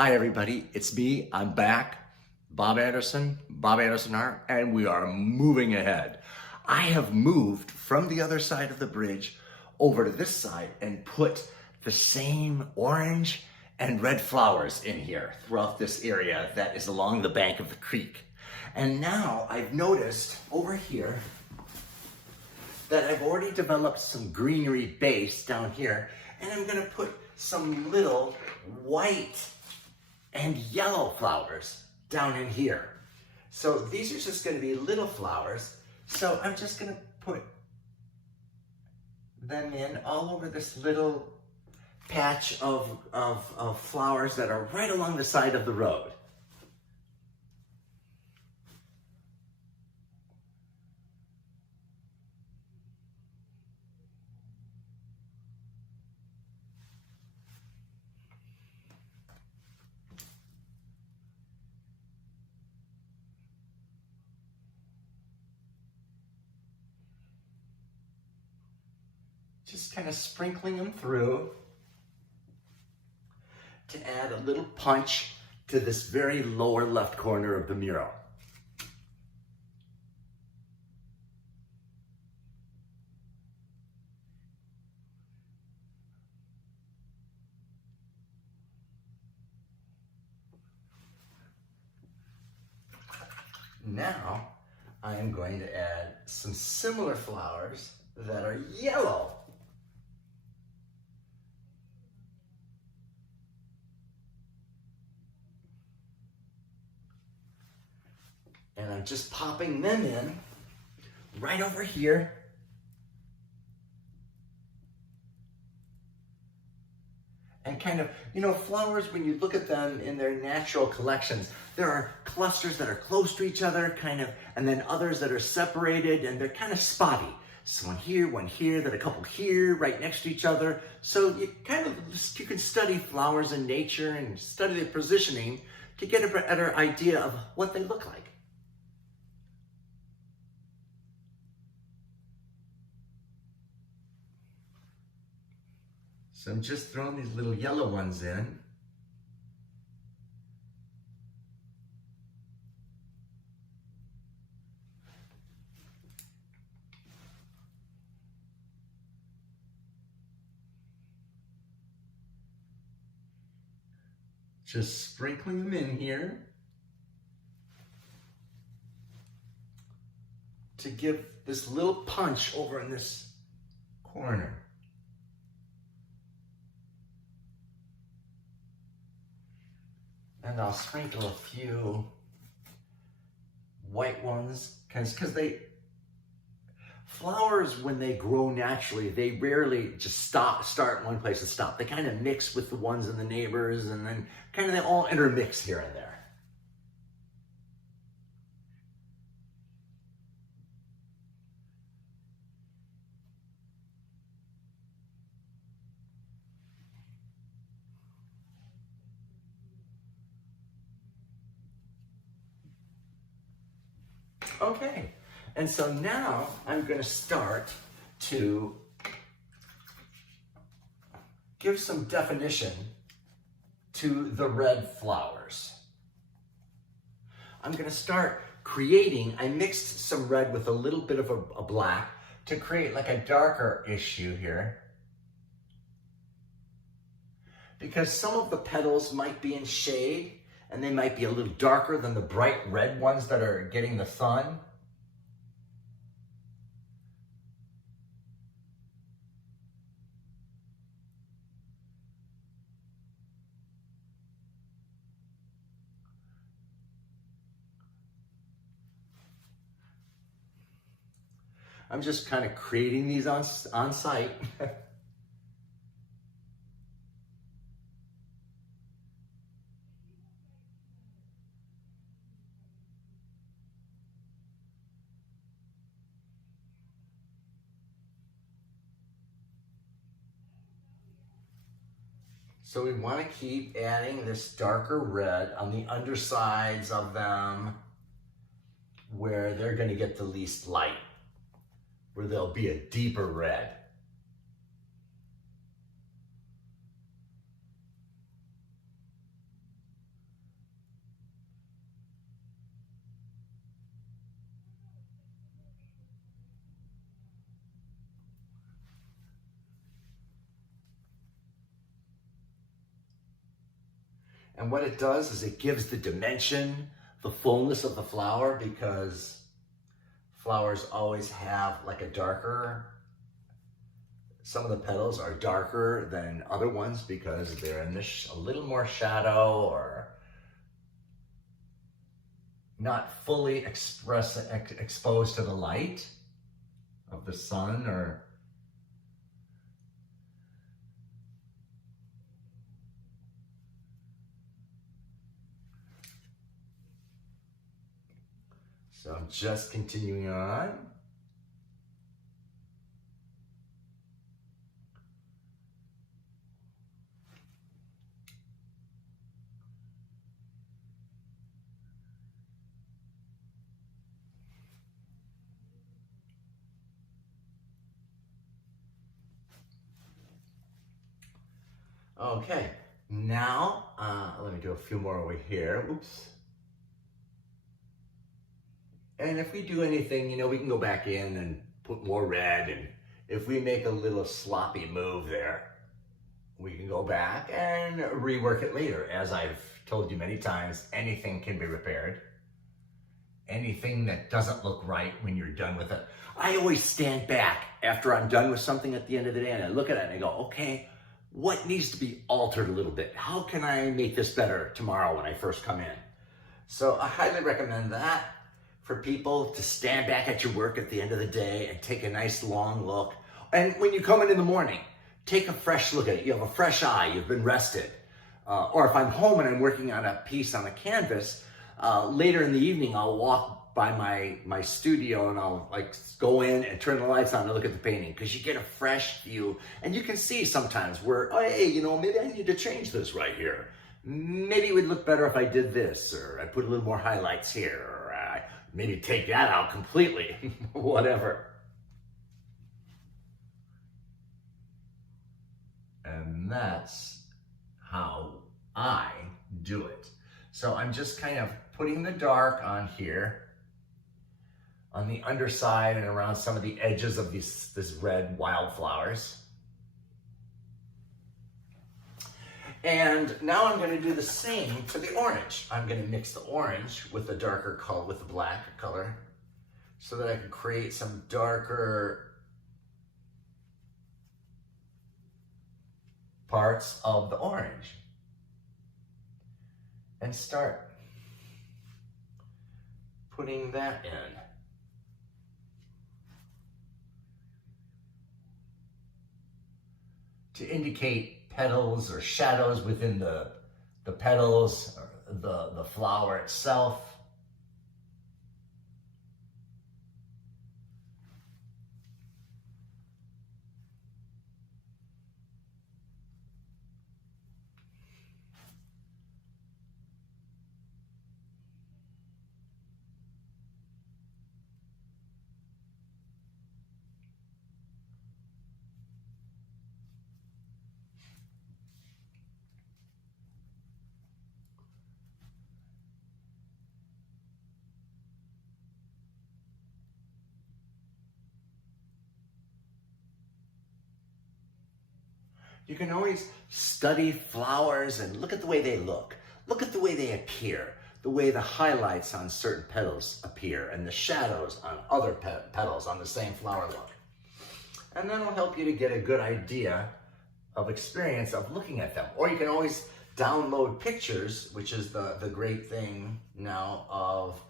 Hi everybody, it's me, I'm back, Bob Anderson Art, and we are moving ahead. I have moved from the other side of the bridge over to this side and put the same orange and red flowers in here throughout this area that is along the bank of the creek. And now I've noticed over here that I've already developed some greenery base down here, and I'm gonna put some little white and yellow flowers down in here. So these are just gonna be little flowers. So I'm just gonna put them in all over this little patch of flowers that are right along the side of the road. Just kind of sprinkling them through to add a little punch to this very lower left corner of the mural. Now I am going to add some similar flowers that are yellow. And I'm just popping them in right over here. And kind of, flowers, when you look at them in their natural collections, there are clusters that are close to each other, and then others that are separated, and they're kind of spotty. So one here, then a couple here, right next to each other. So you can study flowers in nature and study their positioning to get a better idea of what they look like. So I'm just throwing these little yellow ones in. Just sprinkling them in here to give this little punch over in this corner. And I'll sprinkle a few white ones, because flowers, when they grow naturally, they rarely just start in one place and stop. They kind of mix with the ones in the neighbors, and then they all intermix here and there. Okay, and so now I'm going to start to give some definition to the red flowers. I'm going to start creating, I mixed some red with a little bit of a black to create like a darker issue here. Because some of the petals might be in shade, and they might be a little darker than the bright red ones that are getting the sun. I'm just kind of creating these on site. So we want to keep adding this darker red on the undersides of them where they're going to get the least light, where there'll be a deeper red. And what it does is it gives the dimension, the fullness of the flower, because flowers always have like a darker, some of the petals are darker than other ones because they're in a little more shadow or not fully exposed to the light of the sun or so I'm just continuing on. Okay, now let me do a few more over here. Oops. And if we do anything, you know, we can go back in and put more red. And if we make a little sloppy move there, we can go back and rework it later. As I've told you many times, anything can be repaired. Anything that doesn't look right when you're done with it. I always stand back after I'm done with something at the end of the day and I look at it and I go, okay, what needs to be altered a little bit? How can I make this better tomorrow when I first come in? So I highly recommend that for people to stand back at your work at the end of the day and take a nice long look. And when you come in the morning, take a fresh look at it. You have a fresh eye, you've been rested. Or if I'm home and I'm working on a piece on a canvas, later in the evening, I'll walk by my studio and I'll like go in and turn the lights on and look at the painting because you get a fresh view and you can see sometimes where, oh, hey, you know, maybe I need to change this right here. Maybe it would look better if I did this, or I put a little more highlights here, or I maybe take that out completely, whatever. And that's how I do it. So I'm just kind of putting the dark on here, on the underside and around some of the edges of this red wildflowers. And now I'm going to do the same for the orange. I'm going to mix the orange with the darker color, with the black color, so that I can create some darker parts of the orange. And start putting that in. To indicate petals or shadows within the petals, or the flower itself. You can always study flowers and look at the way they look. Look at the way they appear, the way the highlights on certain petals appear and the shadows on other petals on the same flower look. And then it'll help you to get a good idea of experience of looking at them. Or you can always download pictures, which is the great thing now of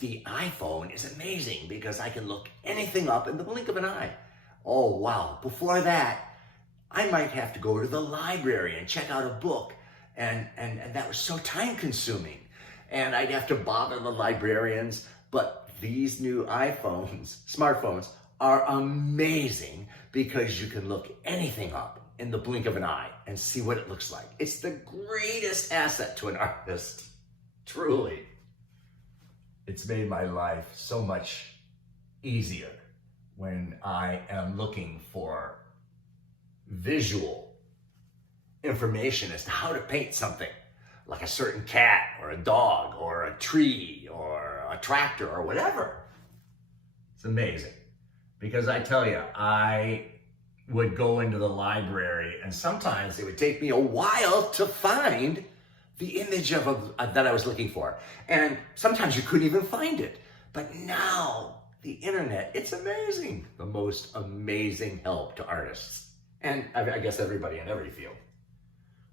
the iPhone is amazing because I can look anything up in the blink of an eye. Oh, wow. Before that, I might have to go to the library and check out a book, and that was so time consuming. And I'd have to bother the librarians, but these new smartphones are amazing because you can look anything up in the blink of an eye and see what it looks like. It's the greatest asset to an artist, truly. It's made my life so much easier when I am looking for visual information as to how to paint something, like a certain cat or a dog or a tree or a tractor or whatever. It's amazing. Because I tell you, I would go into the library and sometimes it would take me a while to find the image that I was looking for. And sometimes you couldn't even find it. But now, the internet, it's amazing. The most amazing help to artists. And I guess everybody in every field.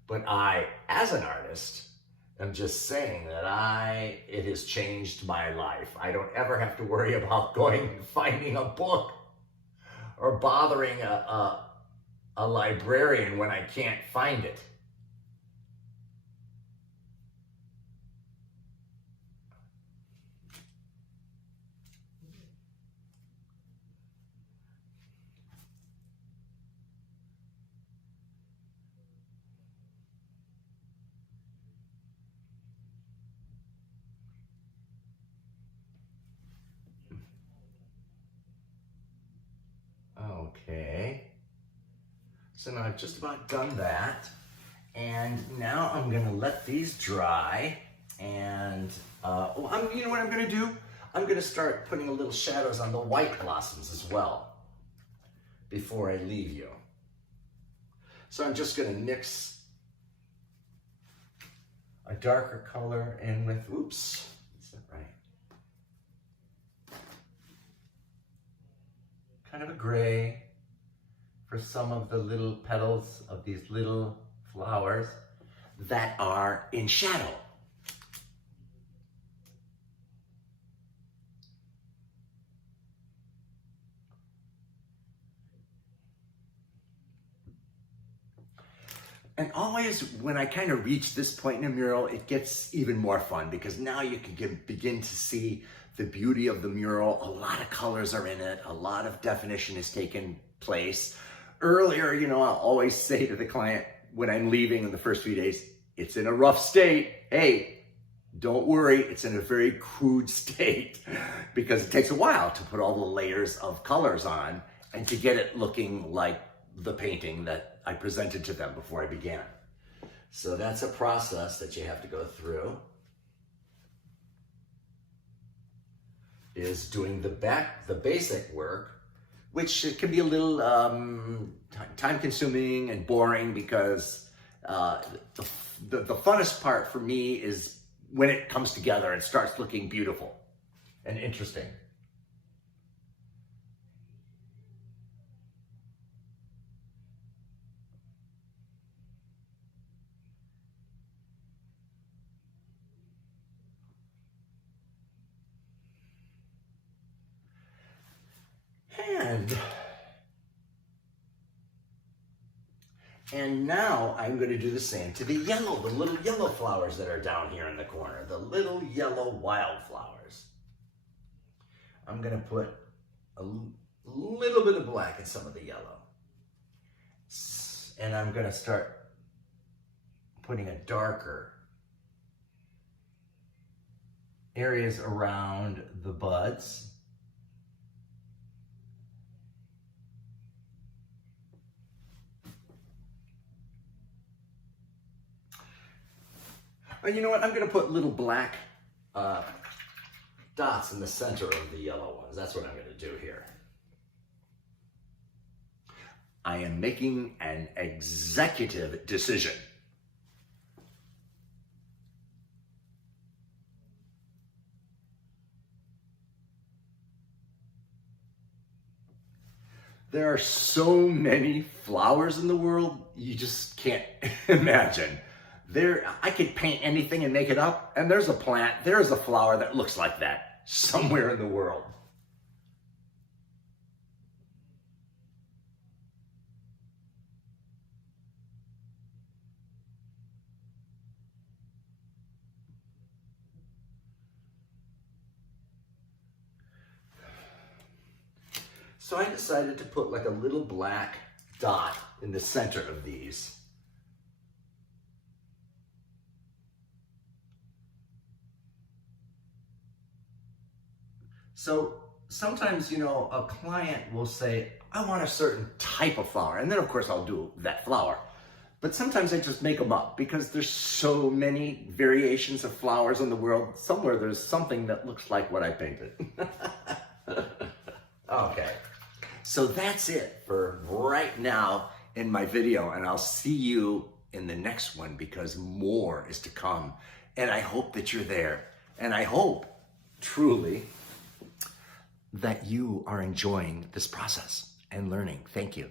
But I, as an artist, am just saying that it has changed my life. I don't ever have to worry about going and finding a book or bothering a librarian when I can't find it. Okay, so now I've just about done that, and now I'm gonna let these dry, and you know what I'm gonna do? I'm gonna start putting a little shadows on the white blossoms as well before I leave you. So I'm just gonna mix a darker color in with, oops, is that right? Kind of a gray for some of the little petals of these little flowers that are in shadow. And always when I kind of reach this point in a mural, it gets even more fun because now you can begin to see the beauty of the mural. A lot of colors are in it. A lot of definition has taken place. Earlier, you know, I'll always say to the client when I'm leaving in the first few days, it's in a rough state. Hey, don't worry, it's in a very crude state because it takes a while to put all the layers of colors on and to get it looking like the painting that I presented to them before I began. So that's a process that you have to go through. Is doing the basic work, which can be a little time-consuming and boring because the funnest part for me is when it comes together and starts looking beautiful and interesting. And now I'm going to do the same to the little yellow flowers that are down here in the corner, the little yellow wildflowers. I'm going to put a little bit of black in some of the yellow. And I'm going to start putting a darker areas around the buds. And you know what? I'm going to put little black dots in the center of the yellow ones. That's what I'm going to do here. I am making an executive decision. There are so many flowers in the world, you just can't imagine. I could paint anything and make it up, and there's a plant, there's a flower that looks like that somewhere in the world. So I decided to put like a little black dot in the center of these. So sometimes, you know, a client will say, I want a certain type of flower. And then of course I'll do that flower. But sometimes I just make them up because there's so many variations of flowers in the world. Somewhere there's something that looks like what I painted. Okay, so that's it for right now in my video, and I'll see you in the next one because more is to come. And I hope that you're there. And I hope, truly, that you are enjoying this process and learning. Thank you.